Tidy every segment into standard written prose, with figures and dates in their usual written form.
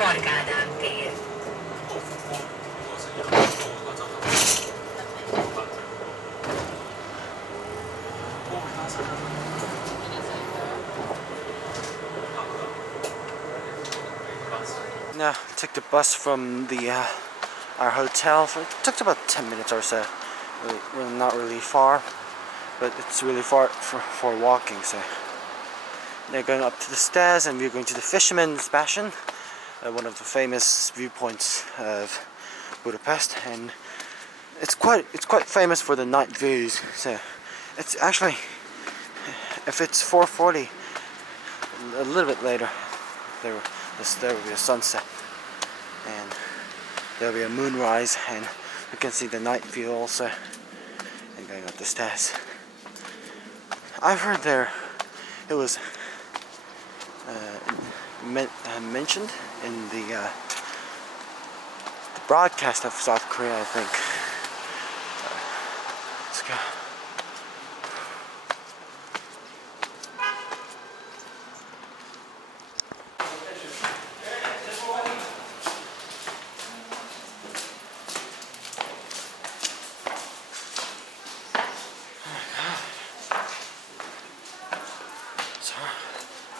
Now took the bus from our hotel. It took about 10 minutes or so. We're not really far, but it's really far for walking. So they're going up to the stairs, and we're going to the Fisherman's Bastion, one of the famous viewpoints of Budapest, and it's quite famous for the night views. So it's actually, if it's 4:40, a little bit later, there will be a sunset, and there will be a moonrise, and you can see the night view also. And going up the stairs, I've heard it was mentioned in the broadcast of South Korea, I think. Let's go.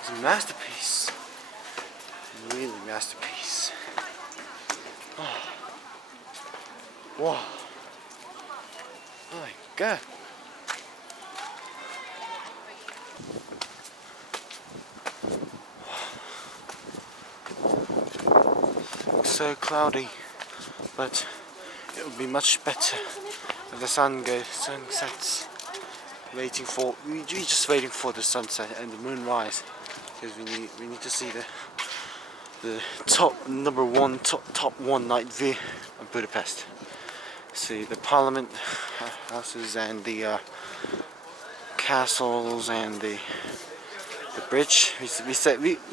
It's a masterpiece. Really masterpiece. Oh. Wow. Oh my god. Looks so cloudy, but it would be much better if the sun sets. We're just waiting for the sunset and the moonrise, because we need to see the top one night view of Budapest. See the parliament houses and the castles and the bridge. We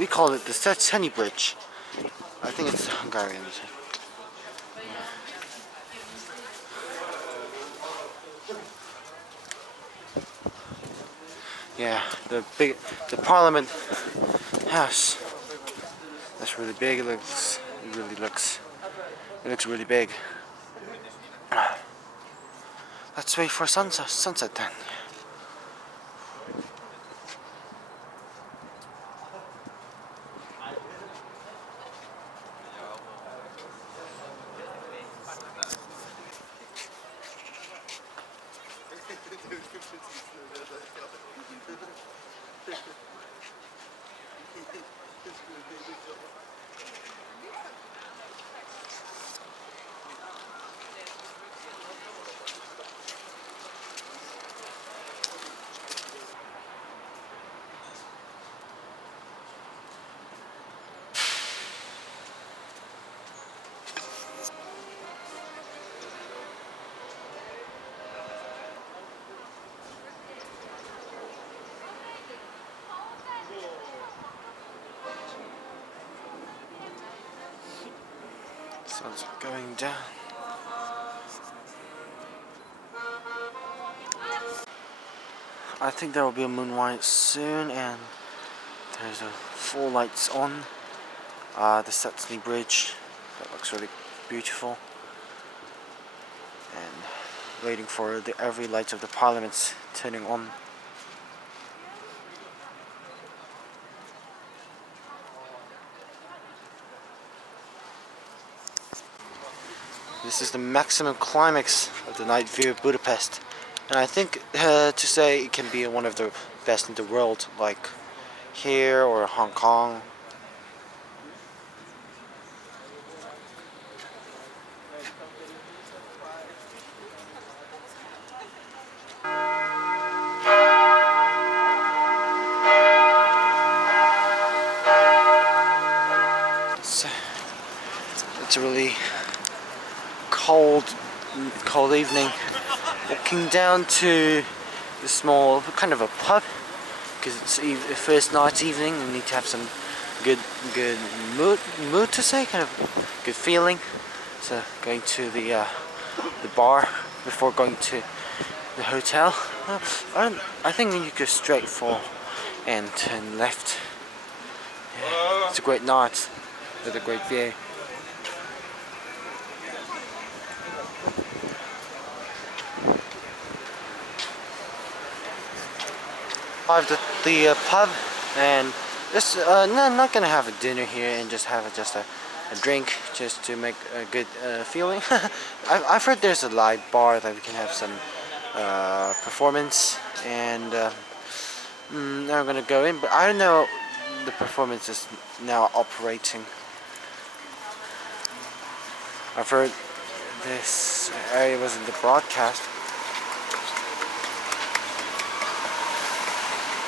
call it the Széchenyi Bridge. I think it's Hungarian. Yeah, the Parliament house. That's really big. It looks really big. Let's wait for sunset then. Sun's going down. I think there will be a moonrise soon, and there's a full lights on. The Széchenyi Bridge, that looks really beautiful, and waiting for every light of the parliaments turning on. This is the maximum climax of the night view of Budapest, and I think to say it can be one of the best in the world, like here or Hong Kong. It's a really cold evening. Walking down to the small kind of a pub, because it's the first night's evening and need to have some good mood to say, kind of good feeling. So going to the bar before going to the hotel. I think you go straight for and turn left. Yeah, it's a great night. with a great view. Arrived at the pub, and just not gonna have a dinner here and just have a drink just to make a good feeling. I've heard there's a live bar that we can have some performance, and now I'm gonna go in, but I don't know the performance is now operating. I've heard this area was in the broadcast.